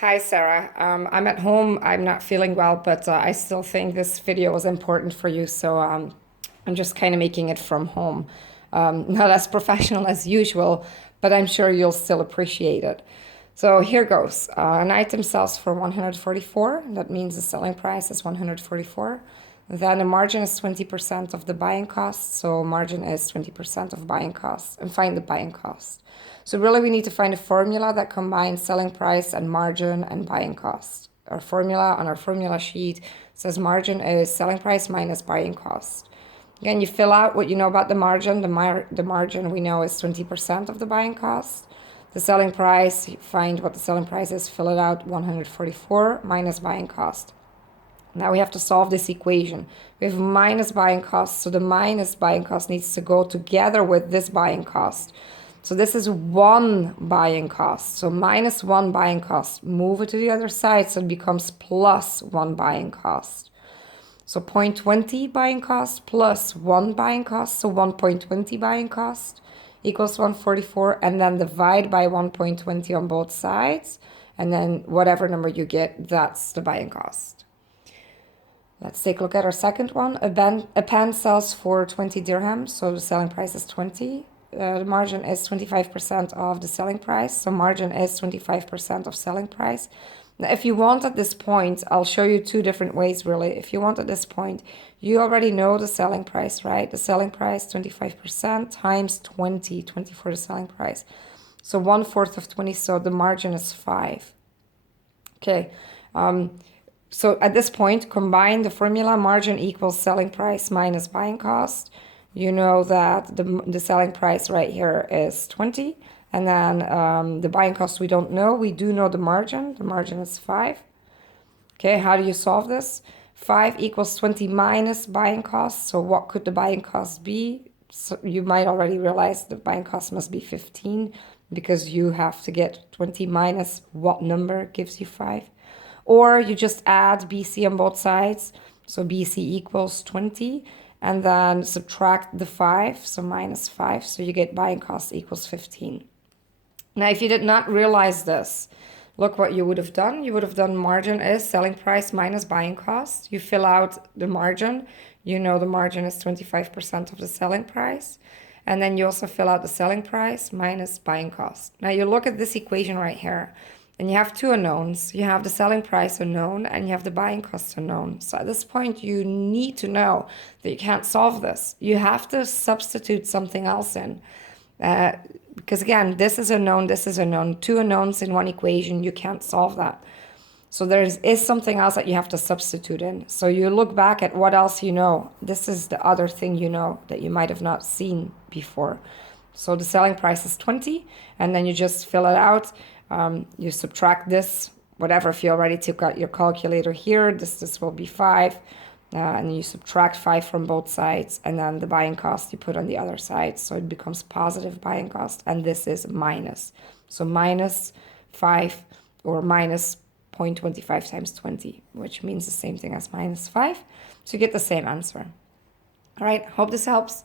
Hi, Sarah. I'm at home. I'm not feeling well, but I still think this video is important for you. So I'm just kind of making it from home. Not as professional as usual, but I'm sure you'll still appreciate it. So here goes. An item sells for 144. That means the selling price is 144. Then the margin is 20% of the buying cost. So margin is 20% of buying cost. And find the buying cost. So really we need to find a formula that combines selling price and margin and buying cost. Our formula on our formula sheet says margin is selling price minus buying cost. Again, you fill out what you know about the margin. The margin we know is 20% of the buying cost. The selling price, find what the selling price is, fill it out, 144 minus buying cost. Now we have to solve this equation. We have minus buying cost, so the minus buying cost needs to go together with this buying cost. So this is one buying cost. So minus one buying cost. Move it to the other side so it becomes plus one buying cost. So 0.20 buying cost plus one buying cost. So 1.20 buying cost equals 144. And then divide by 1.20 on both sides. And then whatever number you get, that's the buying cost. Let's take a look at our second one. A pen sells for 20 dirhams. So the selling price is 20. The margin is 25% of the selling price. So margin is 25% of selling price. Now, if you want at this point, I'll show you two different ways really. If you want at this point, you already know the selling price, right? The selling price, 25% times 20 for the selling price. So 1/4 of 20, so the margin is 5. Okay. So at this point, combine the formula margin equals selling price minus buying cost. You know that the selling price right here is 20. And then the buying cost we don't know. We do know the margin. The margin is 5. Okay, how do you solve this? 5 equals 20 minus buying cost. So what could the buying cost be? So you might already realize the buying cost must be 15 because you have to get 20 minus what number gives you 5. Or you just add BC on both sides. So BC equals 20. And then subtract the 5, so minus 5. So you get buying cost equals 15. Now, if you did not realize this, look what you would have done. You would have done margin is selling price minus buying cost. You fill out the margin. You know the margin is 25% of the selling price. And then you also fill out the selling price minus buying cost. Now, you look at this equation right here. And you have two unknowns. You have the selling price unknown and you have the buying cost unknown. So at this point, you need to know that you can't solve this. You have to substitute something else in. Because again, this is unknown, this is unknown. Two unknowns in one equation, you can't solve that. So there is something else that you have to substitute in. So you look back at what else you know. This is the other thing you know that you might have not seen before. So the selling price is 20, and then you just fill it out. You subtract this, whatever, if you already took out your calculator here, this will be 5. And you subtract 5 from both sides, and then the buying cost you put on the other side. So it becomes positive buying cost, and this is minus. So minus 5 or minus 0.25 times 20, which means the same thing as minus 5. So you get the same answer. All right, hope this helps.